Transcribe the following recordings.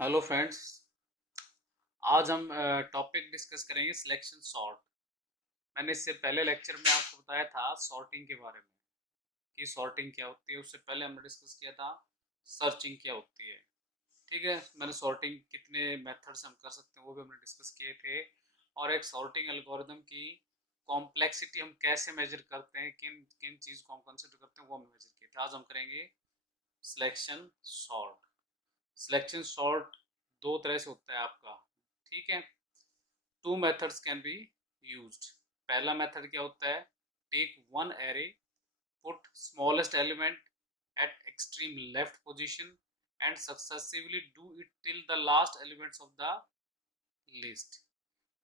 Hello friends. आज हम topic discuss करेंगे सिलेक्शन सॉर्ट। मैंने इससे पहले लेक्चर में आपको बताया था सॉर्टिंग के बारे में कि सॉर्टिंग क्या होती है। उससे पहले हमने डिस्कस किया था सर्चिंग क्या होती है। ठीक है, मैंने सॉर्टिंग कितने मेथड से हम कर सकते हैं वो भी हमने डिस्कस किए थे, और एक सॉर्टिंग एल्गोरिदम की कॉम्प्लेक्सिटी हम कैसे मेजर करते हैं, किन किन चीज़ को हम कंसिडर करते हैं वो हमने मेजर किए थे। आज हम करेंगे सिलेक्शन सॉर्ट। सिलेक्शन सॉर्ट दो तरह से होता है आपका। ठीक है, two methods can be used. पहला मेथड क्या होता है, take one array, put smallest element at extreme left position and successively do it till the last elements of the list.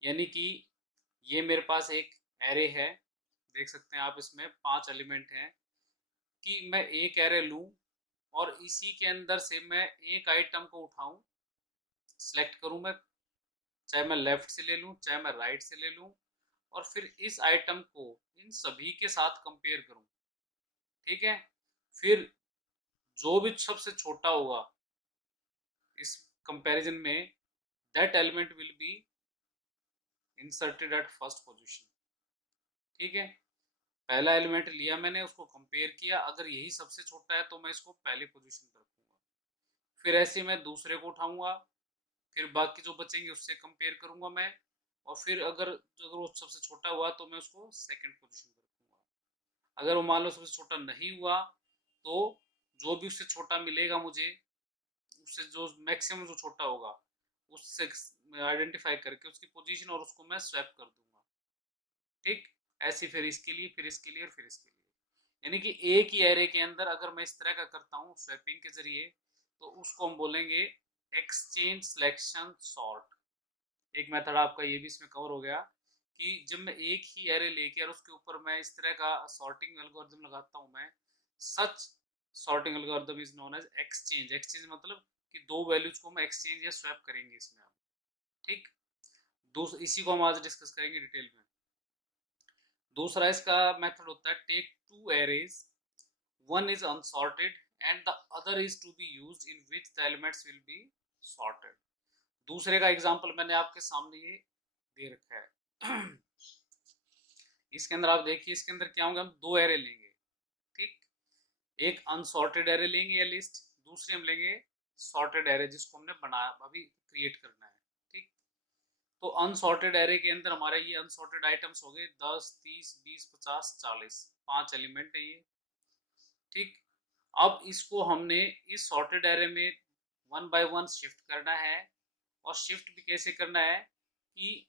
यानी कि ये मेरे पास एक एरे है, देख सकते हैं आप, इसमें 5 एलिमेंट हैं। कि मैं एक एरे लूं और इसी के अंदर से मैं एक आइटम को उठाऊं, सेलेक्ट करूं मैं, चाहे मैं लेफ्ट से ले लूं चाहे मैं राइट से ले लूं, और फिर इस आइटम को इन सभी के साथ कंपेयर करूं। ठीक है, फिर जो भी सबसे छोटा होगा इस कंपैरिजन में, that element will be inserted at first position. ठीक है, पहला एलिमेंट लिया मैंने, उसको कंपेयर किया, अगर यही सबसे छोटा है तो मैं इसको पहली पोजीशन पर रखूंगा। फिर ऐसे मैं दूसरे को उठाऊंगा, फिर बाकी जो बचेंगे उससे कंपेयर करूंगा मैं, और फिर अगर वो सबसे छोटा हुआ तो मैं उसको सेकंड पोजीशन पर रखूंगा। अगर वो मान लो सबसे छोटा नहीं हुआ तो जो भी उससे छोटा मिलेगा मुझे, उससे जो मैक्सिमम जो छोटा होगा उससे आइडेंटिफाई करके उसकी पोजीशन और उसको मैं स्वैप कर दूंगा। ठीक, ऐसे फिर इसके लिए, फिर इसके लिए, और फिर इसके लिए। यानी कि एक ही एरे के अंदर अगर मैं इस तरह का करता हूँ स्वैपिंग के जरिए, तो उसको हम बोलेंगे एक्सचेंज सिलेक्शन सॉर्ट। एक मेथड आपका ये भी इसमें कवर हो गया कि जब मैं एक ही एरे लेके और उसके ऊपर मैं इस तरह का सॉर्टिंग एल्गोरिथम लगाता हूँ मैं, such sorting algorithm is known as exchange. Exchange मतलब कि दो वैल्यूज को हम एक्सचेंज या स्वैप करेंगे इसमें आप। ठीक, इसी को हम आज डिस्कस करेंगे डिटेल में। दूसरा इसका मेथड होता है take two arrays, one is unsorted and the other is to be used in which the elements will be sorted। दूसरे का एग्जांपल मैंने आपके सामने ये दे रखा है। इसके अंदर आप देखिए, इसके अंदर क्या होंगे, हम दो एरे लेंगे। ठीक, एक अनसॉर्टेड एरे लेंगे या लिस्ट, दूसरी हम लेंगे सॉर्टेड एरे जिसको हमने बनाया अभी क्रिएट करना है। ठीक, तो अनसॉर्टेड एरे के अंदर हमारे ये अनसॉर्टेड आइटम्स हो गए 10 30 20 50 40, 5 एलिमेंट है ये। ठीक, अब इसको हमने इस सॉर्टेड एरे में वन बाय वन शिफ्ट करना है, और शिफ्ट भी कैसे करना है कि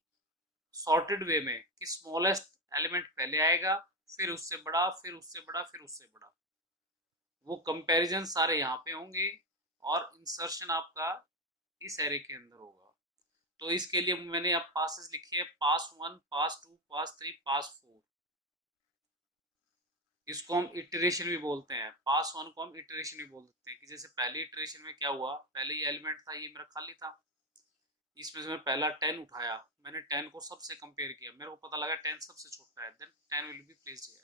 सॉर्टेड वे में, कि स्मॉलेस्ट एलिमेंट पहले आएगा, फिर उससे बड़ा, फिर उससे बड़ा, फिर उससे बड़ा। वो कंपैरिजन सारे यहाँ पे होंगे, और इंसर्शन आपका इस एरे के अंदर होगा। तो इसके लिए मैंने अब पासेस लिखे हैं, पास 1, पास 2, पास 3, पास 4। इसको हम इटरेशन भी बोलते हैं, पास 1 को हम इटरेशन भी बोल देते हैं। कि जैसे पहले इटरेशन में क्या हुआ, पहले ये एलिमेंट था, ये मेरा खाली था, इसमें से मैं पहला 10 उठाया, मैंने 10 को सबसे कंपेयर किया, मेरे को पता लगा 10 सबसे छोटा है, then 10 will be placed here.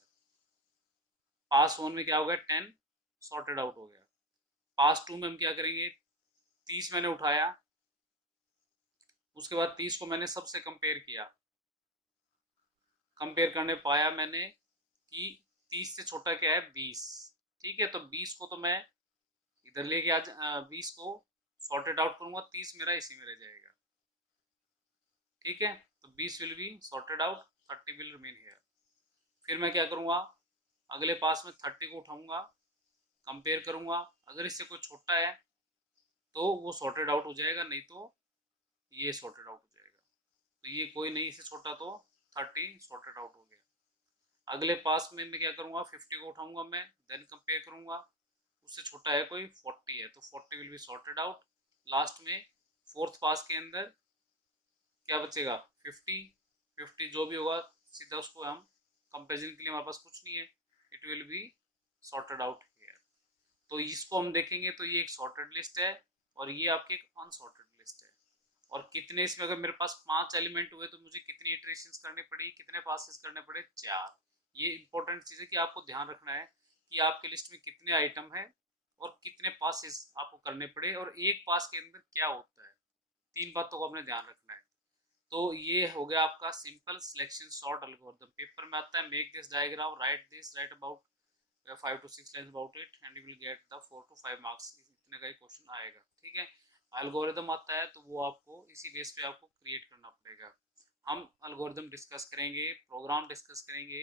Pass 1 में क्या हो गया, 10 सॉर्टेड आउट हो गया। पास 2 में हम क्या करेंगे, 30 मैंने उठाया, उसके बाद 30 को मैंने सबसे कंपेयर किया, कंपेयर करने पाया मैंने कि 30 से छोटा क्या है, 20। ठीक है, तो 20 को तो मैं इधर लेके आज 20 को सॉर्टेड आउट करूंगा, 30 मेरा इसी में रह जाएगा। ठीक है, तो 20 will be sorted out, 30 will remain here. फिर मैं क्या करूंगा, अगले पास में 30 को उठाऊंगा, कंपेयर करूंगा, अगर इससे कोई छोटा है तो वो सॉर्टेड आउट हो जाएगा, नहीं तो ये सॉर्टेड आउट हो जाएगा। तो ये कोई नहीं, इससे छोटा, तो 30 सॉर्टेड आउट हो गया। अगले पास में मैं क्या करूंगा, 50 को उठाऊंगा मैं, देन कंपेयर करूंगा, उससे छोटा है कोई, 40 है, तो 40 will be sorted out. Last में फोर्थ पास के अंदर क्या बचेगा, 50। 50 जो भी होगा सीधा उसको हम, कंपेरिजन के लिए हमारे पास कुछ नहीं है, it will be sorted out here. तो इसको हम देखेंगे तो ये एक सॉर्टेड लिस्ट है, और ये आपकी एक अनसॉर्टेड लिस्ट है। और कितने इसमें, अगर मेरे पास 5 एलिमेंट हुए तो मुझे कितनी इटरेशंस करनी पड़ी, कितने पासेस करने पड़े, 4। ये इंपॉर्टेंट चीज़ है कि आपको ध्यान रखना है कि आपके लिस्ट में कितने आइटम है और कितने पासेस आपको करने पड़े और एक पास के अंदर क्या होता है, 3 बातों को आपने ध्यान रखना है। तो ये हो गया आपका simple selection sort algorithm. Paper में आता है make this diagram, right about 5 to 6 lines about it and you will get the 4 to 5 marks, इतने का ही क्वेश्चन आएगा। ठीक है, एल्गोरिथम आता है तो वो आपको इसी बेस पे आपको क्रिएट करना पड़ेगा। हम एल्गोरिथम डिस्कस करेंगे, प्रोग्राम डिस्कस करेंगे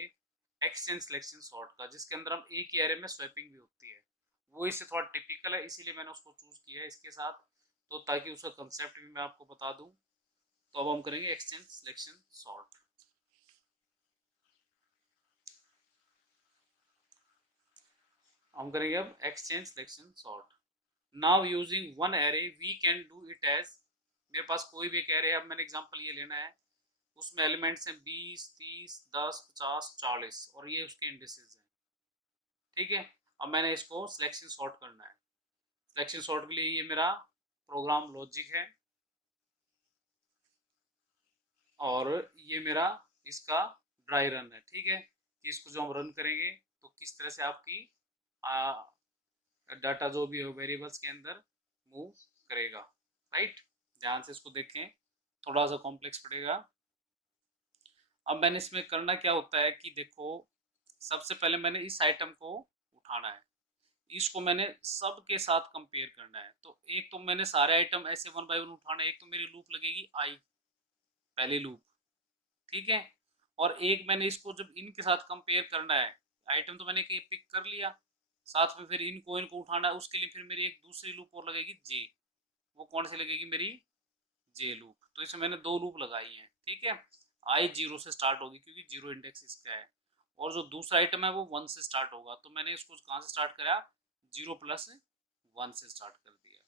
एक्सचेंज सिलेक्शन सॉर्ट का, जिसके अंदर हम एक ही एरे में स्वैपिंग भी होती है। वो इससे थोड़ा टिपिकल है, इसीलिए मैंने उसको चूज किया है इसके साथ, तो ताकि उसका कंसेप्ट भी मैं आपको बता दूं। तो अब हम करेंगे एक्सचेंज सिलेक्शन सॉर्ट। हम करेंगे अब exchange selection sort. Now using one array we can do it as, मेरे पास कोई भी एक एरे है, अब मैंने एग्जांपल ये लेना है, उसमें एलिमेंट्स हैं 20, 30, 10, 50, 40 और ये उसके इंडिसेस हैं। ठीक है, अब मैंने इसको सिलेक्शन सॉर्ट करना है। सिलेक्शन सॉर्ट के लिए ये मेरा प्रोग्राम लॉजिक है और ये मेरा इसका ड्राई रन है। ठीक है, कि इसको जो हम रन करेंगे तो किस तरह से आपकी डाटा जो भी हो वेरिएबल्स के अंदर मूव करेगा। राइट, ध्यान से इसको देखें, थोड़ा सा कॉम्प्लेक्स पड़ेगा। अब मैंने इसमें करना क्या होता है कि देखो, सबसे पहले मैंने इस आइटम को उठाना है, इसको मैंने सब के साथ कंपेयर करना है। तो एक तो मैंने सारे आइटम ऐसे वन बाय वन उठाना है, एक तो मेरी लूप लगेगी आई, पहली लूप। ठीक है, और एक मैंने इसको जब इनके साथ कंपेयर करना है, आइटम तो मैंने पिक कर लिया, साथ में फिर इनको उठाना है, उसके लिए फिर मेरी एक दूसरी लूप और लगेगी जे। वो कौन सी लगेगी, मेरी जे लूप। तो इसमें मैंने दो लूप लगाई हैं। ठीक है, आई 0 से स्टार्ट होगी क्योंकि 0 इंडेक्स इसका है, और जो दूसरा आइटम है वो 1 से स्टार्ट होगा। तो मैंने इसको कहाँ से स्टार्ट करा, 0+1 से स्टार्ट कर दिया।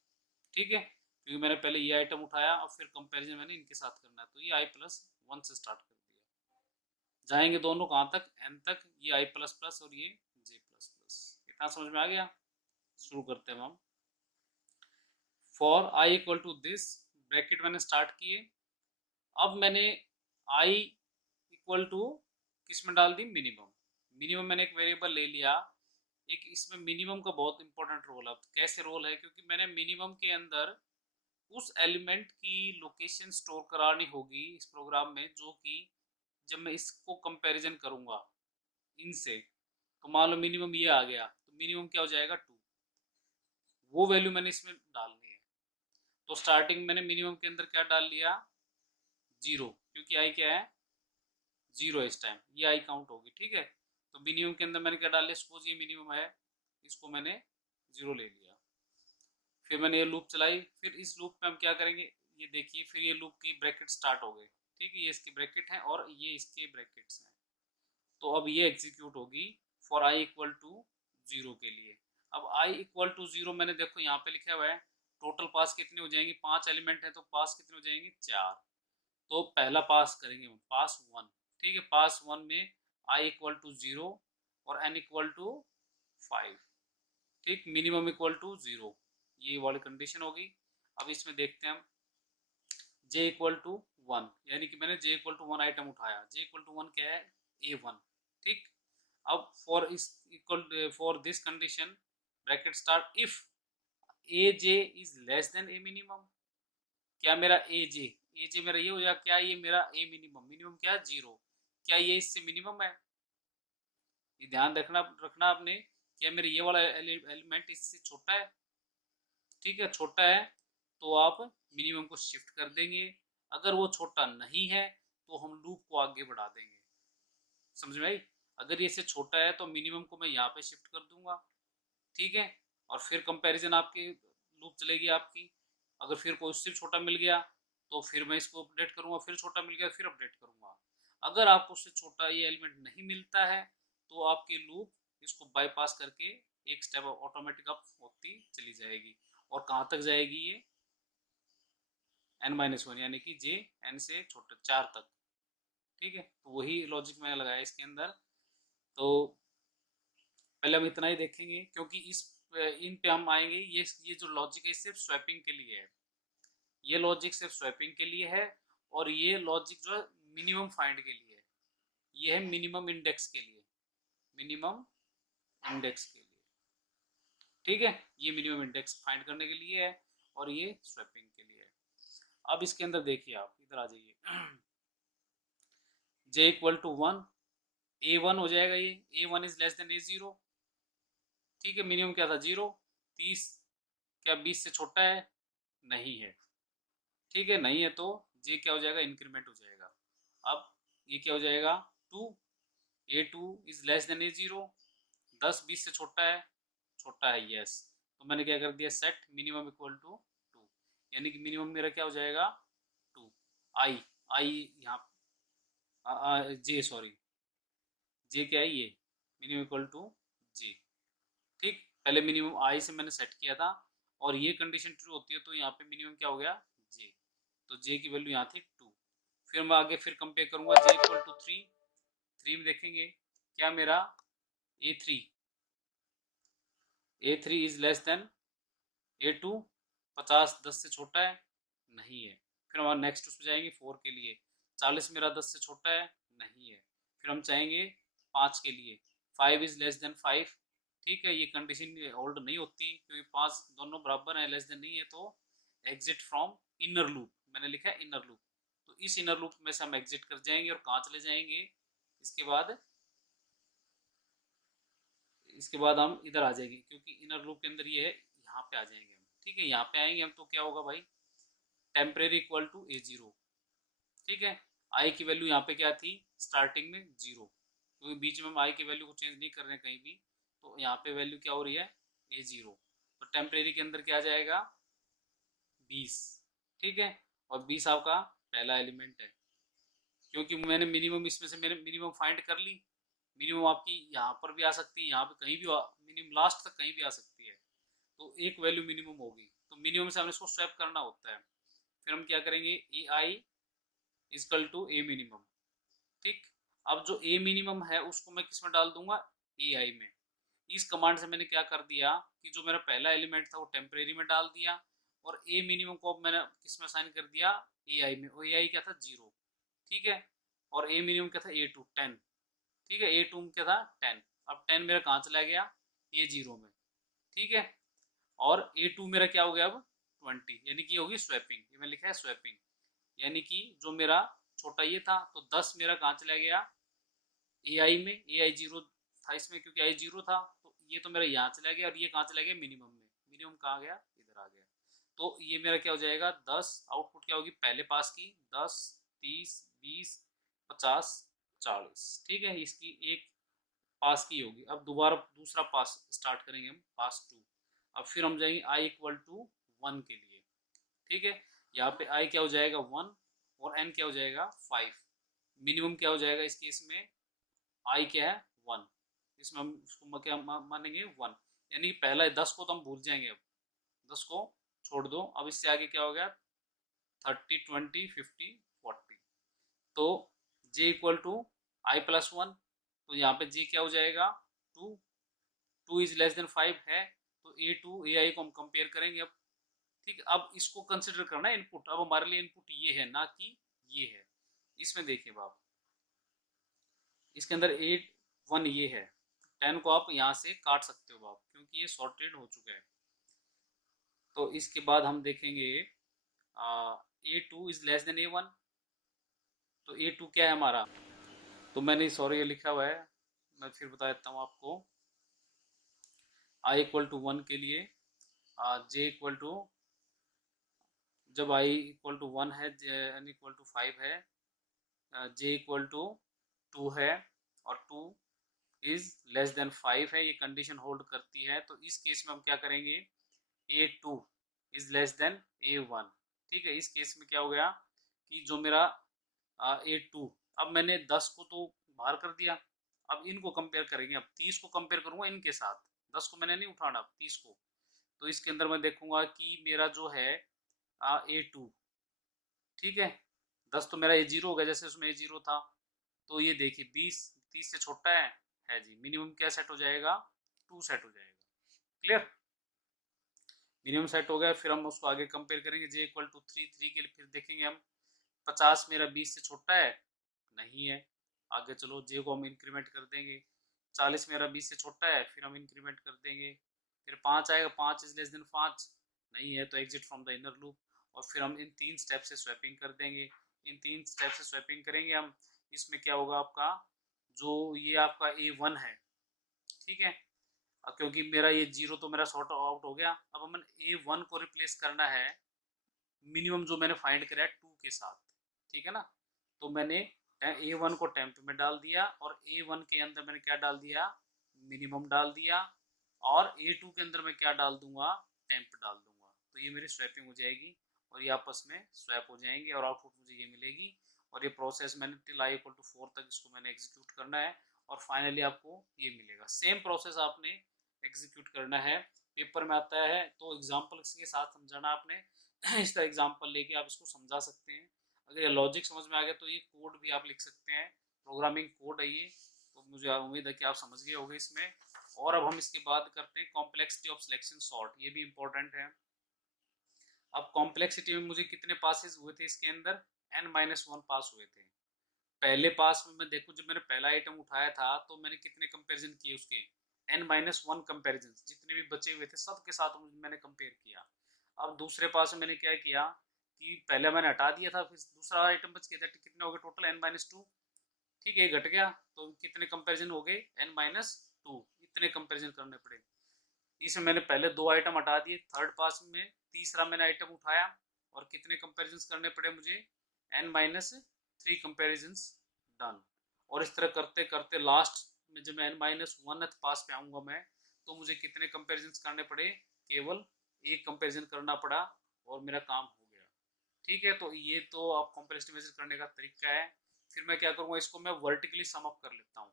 ठीक है, क्योंकि मैंने पहले ये आइटम उठाया और फिर कंपैरिजन मैंने इनके साथ करना है, तो ये i+1 से स्टार्ट कर दिया। जाएंगे दोनों कहाँ तक, n तक, ये i++ और ये j++। इतना समझ में आ गया। शुरू करते हैं हम। For i equal to this, bracket मैंने स्टार्ट किए। अब मैंने i इक्वल टू किस में डाल दी, मिनिमम। मिनिमम मैंने एक वेरिएबल ले लिया। एक इसमें मिनिमम का बहुत इंपॉर्टेंट रोल है। कैसे रोल है, क्योंकि मैंने मिनिमम के अंदर उस एलिमेंट की लोकेशन स्टोर करानी होगी इस प्रोग्राम में, जो कि जब मैं इसको कंपैरिजन करूंगा इनसे, तो मान लो मिनिमम ये आ गया, तो मिनिमम क्या हो जाएगा 2, वो वैल्यू मैंने इसमें डालनी है। तो स्टार्टिंग मैंने मिनिमम के अंदर क्या डाल लिया, 0, क्योंकि आई क्या है, 0 इस टाइम, ये आई काउंट होगी। ठीक है, तो मिनिमम के अंदर मैंने क्या डाल लिया, सपोज ये मिनिमम है, इसको मैंने 0 ले लिया। फिर मैंने ये लूप चलाई, फिर इस लूप में हम क्या करेंगे, ये देखिए, फिर ये लूप की ब्रैकेट स्टार्ट हो गई। ठीक है, ये इसकी ब्रैकेट है और ये इसके ब्रैकेट्स हैं। तो अब ये एग्जीक्यूट होगी फॉर आई इक्वल टू 0 के लिए। अब आई इक्वल टू 0 मैंने देखो यहाँ पे लिखा हुआ है, टोटल पास कितनी हो जाएंगी, 5 एलिमेंट है तो पास कितने हो जाएंगे, 4। तो पहला पास करेंगे हम, पास 1। ठीक है, पास 1 में आई इक्वल टू 0 और एन इक्वल टू 5। ठीक, मिनिमम इक्वल टू 0, ये वाली कंडीशन होगी। अब इसमें देखते हैं हम, j इक्वल टू 1, यानी कि मैंने j इक्वल टू 1 आइटम उठाया। j इक्वल टू 1 क्या है, a1। ठीक, अब for this condition bracket start, if aj is less than a minimum, क्या मेरा aj मेरा ये हो जाएगा, क्या ये मेरा a मिनिमम, मिनिमम क्या है 0, क्या ये इससे मिनिमम है, ये ध्यान रखना आपने, क्या मेरे ये वाला एलिमेंट इससे छोटा है। ठीक है, छोटा है तो आप मिनिमम को शिफ्ट कर देंगे, अगर वो छोटा नहीं है तो हम लूप को आगे बढ़ा देंगे। समझ में आई, अगर ये इससे छोटा है तो मिनिमम को मैं यहाँ पे शिफ्ट कर दूंगा। ठीक है, और फिर कंपैरिजन आपकी लूप चलेगी आपकी। अगर फिर कोई उससे छोटा मिल गया तो फिर मैं इसको अपडेट करूंगा, फिर छोटा मिल गया फिर अपडेट करूंगा। अगर आपको उससे छोटा ये एलिमेंट नहीं मिलता है तो आपकी लूप इसको बाईपास करके एक स्टेप ऑटोमेटिक अप होती चली जाएगी। और कहाँ तक जाएगी ये, n-1, यानी कि जे n से छोटे 4 तक। ठीक है, तो वही लॉजिक मैंने लगाया इसके अंदर। तो पहले हम इतना ही देखेंगे, क्योंकि इस इन पे हम आएंगे। ये जो लॉजिक है सिर्फ स्वैपिंग के लिए है, ये लॉजिक सिर्फ स्वैपिंग के लिए है, और ये लॉजिक जो है मिनिमम फाइंड के लिए है, ये है मिनिमम इंडेक्स के लिए, मिनिमम इंडेक्स के लिए। ठीक है, ये मिनिमम इंडेक्स फाइंड करने के लिए है और ये स्वैपिंग के लिए है। अब इसके अंदर देखिए, आप इधर आ जाइए, j इक्वल टू 1, a1 हो जाएगा, ये a1 is less than a0। ठीक है, मिनिमम क्या था 0, 30 क्या 20 से छोटा है, नहीं है। ठीक है, नहीं है तो j क्या हो जाएगा, इंक्रीमेंट हो जाएगा। अब ये क्या हो जाएगा 2, a2 is less than a0, 10 20 से छोटा है, यस। तो मैंने क्या कर दिया, सेट मिनिमम इक्वल टू 2, यानी कि मिनिमम मेरा क्या हो जाएगा 2। आई आई यहाँ जे, सॉरी, जे क्या है, ये मिनिमम इक्वल टू जे। ठीक, पहले मिनिमम आई से मैंने सेट किया था और ये कंडीशन ट्रू होती है तो यहाँ पे मिनिमम क्या हो गया जे, तो जे की वैल्यू यहाँ थी 2। फिर मैं आगे फिर कंपेयर करूंगा, जे इक्वल टू 3, 3 में देखेंगे क्या मेरा a3 is less than a2, 50 10 से छोटा है, नहीं है। फिर हमारा नेक्स्ट उसमें जाएंगे 4 के लिए, 40 मेरा 10 से छोटा है, नहीं है। फिर हम चाहेंगे 5 के लिए, 5 इज लेस देन 5। ठीक है, ये कंडीशन होल्ड नहीं होती क्योंकि 5 दोनों बराबर है, लेस देन नहीं है, तो एग्जिट फ्रॉम इनर लूप, मैंने लिखा है इनर लूप। तो इस इनर लूप में से हम एग्जिट कर जाएंगे और कहाँ चले जाएंगे, इसके बाद हम इधर आ जाएंगे क्योंकि इनर लूप के अंदर ये है, यहाँ पे आ जाएंगे हम। ठीक है, यहाँ पे आएंगे हम तो क्या होगा भाई, टेम्परेरी इक्वल टू a0। ठीक है, आई की वैल्यू यहाँ पे क्या थी स्टार्टिंग में 0, क्योंकि बीच में हम आई की वैल्यू को चेंज नहीं कर रहे हैं कहीं भी, तो यहाँ पे वैल्यू क्या हो रही है a0। तो टेम्परेरी के अंदर क्या आ जाएगा 20। ठीक है, और 20 आपका पहला एलिमेंट है, क्योंकि मैंने मिनिमम इसमें से मैंने मिनिमम फाइंड कर ली। मिनिमम आपकी यहाँ पर भी आ सकती है, यहाँ पे कहीं भी मिनिमम लास्ट तक कहीं भी आ सकती है, तो एक वैल्यू मिनिमम होगी, तो मिनिमम से हमें इसको स्वैप करना होता है। फिर हम क्या करेंगे, ए आई इजकल टू ए मिनिमम। ठीक, अब जो ए मिनिमम है उसको मैं किस में डाल दूंगा, ए आई में। इस कमांड से मैंने क्या कर दिया कि जो मेरा पहला एलिमेंट था वो टेम्परेरी में डाल दिया और ए मिनिमम को अब मैंने किस में असाइन कर दिया, ए आई में, और ए आई क्या था 0। ठीक है, और ए मिनिमम क्या था a2 10। ठीक है, a2 क्या था 10। अब 10 मेरा कहाँ चला गया a0 में। ठीक है, और a2 मेरा क्या हो गया अब 20, यानी कि होगी स्वैपिंग, ये मैं लिखा है स्वैपिंग, यानी कि जो मेरा छोटा ये था तो 10 मेरा कहाँ चला गया ए आई में, ए आई 0 था इसमें क्योंकि आई 0 था, तो ये तो मेरा यहाँ चला गया और ये कहाँ चला गया मिनिमम में, मिनिमम कहाँ गया इधर आ गया। तो ये मेरा क्या हो जाएगा 10, आउटपुट क्या होगी पहले पास की 10 30 20 50 40। ठीक है, इसकी एक पास की होगी। अब दोबारा दूसरा पास स्टार्ट करेंगे हम, पास 2। अब फिर हम जाएंगे आई इक्वल टू 1 के लिए। ठीक है, यहाँ पे आई क्या हो जाएगा 1 और एन क्या हो जाएगा 5। मिनिमम क्या हो जाएगा इस केस में, आई क्या है 1, इसमें हम उसको क्या मानेंगे 1, यानी कि पहला 10 को तो हम भूल जाएंगे, अब 10 को छोड़ दो। अब इससे आगे क्या हो गया 30 20 50 40। तो j equal to i plus 1, तो यहाँ पे j क्या हो जाएगा 2, 2 इज लेस देन 5 है, तो a2 ai को हम कंपेयर करेंगे अब। ठीक, अब इसको कंसिडर करना है इनपुट, अब हमारे लिए इनपुट ये है ना कि ये है। इसमें देखिए बाप, इसके अंदर 8 1 ये है, 10 को आप यहाँ से काट सकते हो बाप क्योंकि ये सॉर्टेड हो चुका है। तो इसके बाद हम देखेंगे a2 is less than a1, तो a2 क्या है हमारा, तो मैंने सॉरी ये लिखा हुआ है, मैं फिर बता देता हूँ आपको। आई इक्वल टू 1 के लिए जे इक्वल टू, जब आई इक्वल टू 1 है, एन इक्वल टू 5 है, जे इक्वल टू 2 है और 2 इज लेस देन 5 है, ये कंडीशन होल्ड करती है। तो इस केस में हम क्या करेंगे, a2 is less than a1। ठीक है, इस केस में क्या हो गया कि जो मेरा a2, अब मैंने 10 को तो बाहर कर दिया, अब इनको कंपेयर करेंगे, अब 30 को कंपेयर करूंगा इनके साथ, 10 को मैंने नहीं उठाना, अब 30 को। तो इसके अंदर मैं देखूंगा कि मेरा जो है a2, ठीक है, 10 तो मेरा a0 हो गया जैसे उसमें a0 था, तो ये देखिए 20 30 से छोटा है जी, मिनिमम क्या सेट हो जाएगा 2 सेट हो जाएगा। क्लियर, मिनिमम सेट हो गया। फिर हम उसको आगे कंपेयर करेंगे, j इक्वल टू 3, 3 के लिए फिर देखेंगे हम 50 मेरा 20 से छोटा है, नहीं है। आगे चलो j को हम इंक्रीमेंट कर देंगे, 40 मेरा 20 से छोटा है, फिर हम इंक्रीमेंट कर देंगे, फिर 5 आएगा, 5 इज लेस देन 5 नहीं है तो exit from the inner loop. और फिर हम इन 3 स्टेप से स्वैपिंग कर देंगे। इन 3 स्टेप से स्वैपिंग करेंगे हम। इसमें क्या होगा आपका, जो ये आपका A1 है, ठीक है, क्योंकि मेरा ये 0 तो मेरा सॉर्ट आउट हो गया। अब हमें A1 को रिप्लेस करना है मिनिमम जो मैंने फाइंड करा है 2 के साथ, ठीक है ना। तो मैंने A1 को टेम्प में डाल दिया और A1 के अंदर मैंने क्या डाल दिया, मिनिमम डाल दिया, और A2 के अंदर मैं क्या डाल दूंगा, टेम्प डाल दूंगा। तो ये मेरी स्वैपिंग हो जाएगी और ये आपस में स्वैप हो जाएंगे और आउटपुट मुझे ये मिलेगी। और ये प्रोसेस मैंने टिल i = 4 तक इसको मैंने एग्जीक्यूट करना है और फाइनली आपको ये मिलेगा। सेम प्रोसेस आपने एग्जीक्यूट करना है। पेपर में आता है तो एग्जाम्पल के साथ समझाना आपने। इसका एग्जाम्पल लेके आप इसको समझा सकते हैं। अगर ये लॉजिक समझ में आ गया तो ये कोड भी आप लिख सकते हैं, प्रोग्रामिंग कोड है ये। तो मुझे उम्मीद है कि आप समझ गए होंगे इसमें। और अब हम इसके बाद करते हैं कॉम्प्लेक्सिटी ऑफ सिलेक्शन सॉर्ट, ये भी इंपॉर्टेंट है। अब कॉम्प्लेक्सिटी में मुझे कितने पासेस हुए थे इसके अंदर, n-1 पास हुए थे। पहले पास में मैं देखूं, जब मैंने पहला आइटम उठाया था तो मैंने कितने कंपैरिजन किए उसके, n-1 कंपैरिजन, जितने भी बचे हुए थे सबके साथ मैंने कंपेयर किया। अब दूसरे पास में मैंने क्या किया कि पहले मैंने हटा दिया था, फिर दूसरा आइटम बच गया था, कितने हो गए टोटल n-2, ठीक है, घट गया। तो कितने कंपैरिजन हो गए, n-2, इतने कंपैरिजन करने पड़े। इसमें मैंने पहले 2 आइटम हटा दिए, थर्ड पास में तीसरा मैंने आइटम उठाया और कितने कंपैरिजन करने पड़े मुझे, n-3 कंपैरिजन डन। और इस तरह करते करते लास्ट में जब मैं n-1 पास पे आऊंगा मैं, तो मुझे कितने कंपैरिजन करने पड़े, केवल एक कंपैरिजन करना पड़ा और मेरा काम हो गया। ठीक है, तो ये तो आप कॉम्प्लेक्सिटी मेजर करने का तरीका है। फिर मैं क्या करूँगा, इसको मैं वर्टिकली सम अप कर लेता हूँ।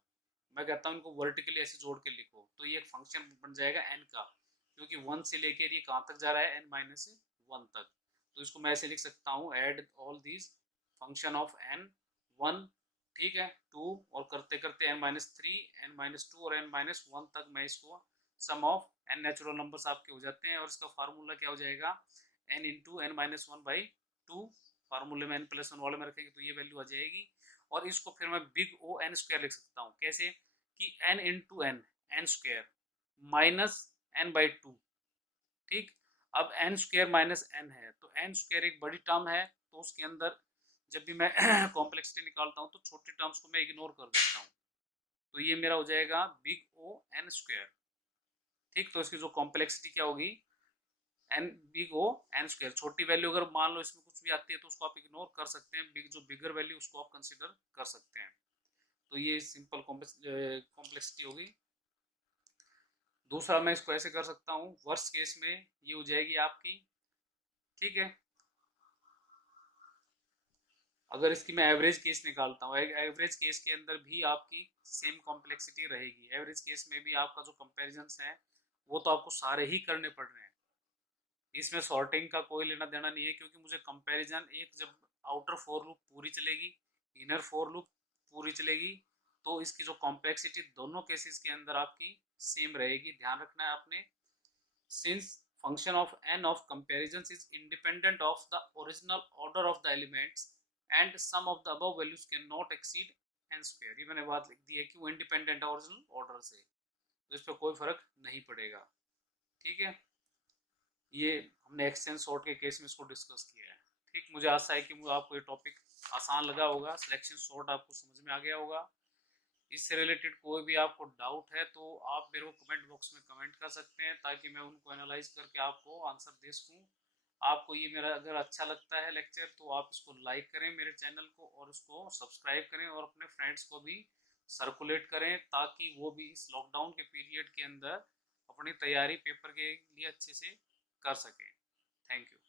मैं कहता हूँ इनको वर्टिकली ऐसे जोड़ के लिखो, तो ये एक फंक्शन बन जाएगा n का, क्योंकि 1 से लेकर ये कहाँ तक जा रहा है, n-1 तक। तो इसको मैं ऐसे लिख सकता हूँ, add all these function of n-1, ठीक है, 2, और करते करते n-3, n-2 और n-1 तक मैं इसको सम ऑफ n नेचुरल नंबर्स आपके हो जाते हैं। और इसका फार्मूला क्या हो जाएगा, n इंटू n-1/2, फार्मूले में n+1 वाले में रखेंगे तो ये वैल्यू आ जाएगी। और इसको फिर मैं बिग O n स्क्वायर लिख सकता हूँ, कैसे कि n into n, n square minus n/2, ठीक। अब n स्क्वायर माइनस n है तो n स्क्वायर एक बड़ी टर्म है, तो उसके अंदर जब भी मैं कॉम्प्लेक्सिटी निकालता हूँ तो छोटी टर्म्स को मैं इग्नोर कर देता हूँ। तो ये मेरा हो जाएगा बिग O n स्क्वायर, ठीक। तो इसकी जो कॉम्प्लेक्सिटी क्या होगी, n big O n square. छोटी वैल्यू अगर मान लो इसमें कुछ भी आती है तो उसको आप इग्नोर कर सकते हैं, बिग जो बिगर वैल्यू उसको आप कंसिडर कर सकते हैं। तो ये सिंपल कॉम्प्लेक्सिटी होगी। दूसरा मैं इसको ऐसे कर सकता हूँ, वर्स्ट केस में ये हो जाएगी आपकी, ठीक है। अगर इसकी मैं एवरेज केस निकालता हूँ, एवरेज केस के अंदर भी आपकी सेम कॉम्प्लेक्सिटी रहेगी। एवरेज केस में भी आपका जो कंपैरिजंस है वो तो आपको सारे ही करने पड़ रहे हैं, इसमें सॉर्टिंग का कोई लेना देना नहीं है, क्योंकि मुझे कंपैरिजन एक, जब आउटर फोर लूप पूरी चलेगी, इनर फोर लूप पूरी चलेगी, तो इसकी जो कॉम्प्लेक्सिटी दोनों केसेस के अंदर आपकी सेम रहेगी। ध्यान रखना है आपने, since function of n of comparisons is independent of the original order of the elements and sum of the above values cannot exceed n square। ये मैंने बात लिख दी है कि वो इंडिपेंडेंट है ओरिजिनल ऑर्डर से, तो इस पर कोई फर्क नहीं पड़ेगा, ठीक है। ये हमने एक्सचेंज सॉर्ट के केस में इसको डिस्कस किया है, ठीक। मुझे आशा है कि आपको ये टॉपिक आसान लगा होगा, सिलेक्शन सॉर्ट आपको समझ में आ गया होगा। इससे रिलेटेड कोई भी आपको डाउट है तो आप मेरे को कमेंट बॉक्स में कमेंट कर सकते हैं, ताकि मैं उनको एनालाइज करके आपको आंसर दे सकूँ। आपको ये मेरा अगर अच्छा लगता है लेक्चर तो आप इसको लाइक करें मेरे चैनल को, और उसको सब्सक्राइब करें और अपने फ्रेंड्स को भी सर्कुलेट करें, ताकि वो भी इस लॉकडाउन के पीरियड के अंदर अपनी तैयारी पेपर के लिए अच्छे से कर सकें। Thank you.